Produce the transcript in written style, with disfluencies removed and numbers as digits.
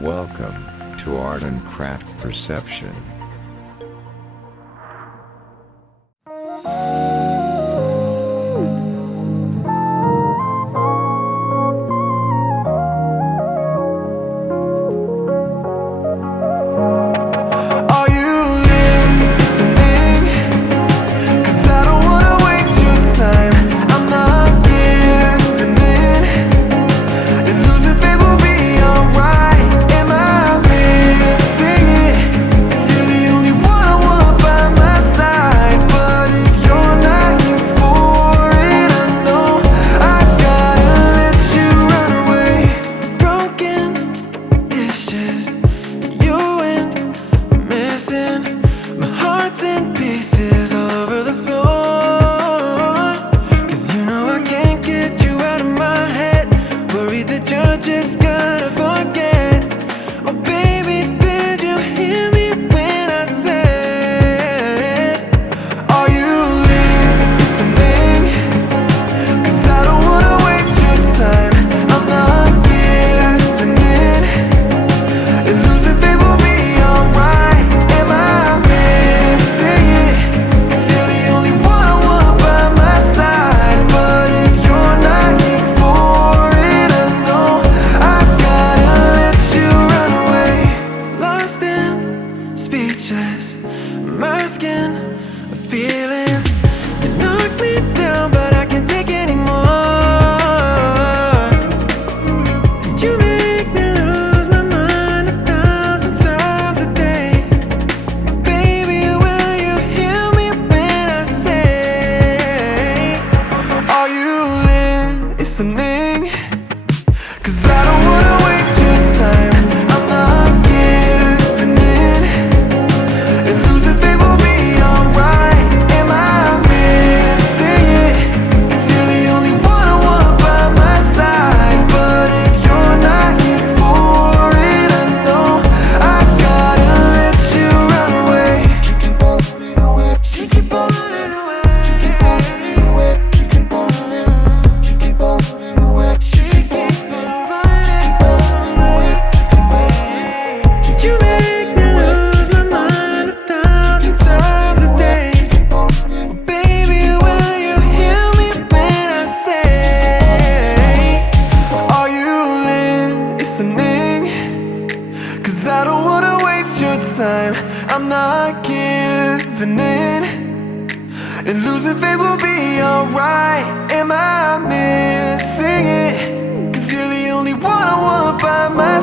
Welcome to Art and Craft Perception. Are you listening? 'Cause I don't wanna waste your time. I'm not giving in, and losing faith will be alright. Am I missing it? 'Cause you're the only one I want by my side. But if you're not here for it, I know I gotta let you run away. Broken dishes, you and missing. My heart's in pieces all over the floor. 'Cause you know I can't get you out of my head. Worried that you're just gonna forget. Oh baby, did you hear me when I said, are you listening? 'Cause I don't wanna waste your time. I'm not giving in, and losing faith will be alright. Am I missing it? 'Cause you're the only one I want by my side. But if you're not here for it, I know I gotta let you run away. Lost and speechless, masking the feelings that knock me down, but I can't take anymore. You make me lose my mind 1,000 times a day. Baby, will you hear me when I say, are you listening? 'Cause I don't wanna waste your time. I'm not giving in, and losing faith will be alright. Am I missing it? 'Cause you're the only one I want by my side. But if you're not here for it, I know I gotta let you run away. She keep on running away. She keep on running away. She keep on running away. She keep on running away. You make me lose my mind 1,000 times a day. Baby, will you hear me when I say, are you listening? 'Cause I don't wanna waste your time. I'm not giving in, and losing faith will be alright. Am I missing it? 'Cause you're the only one I want by my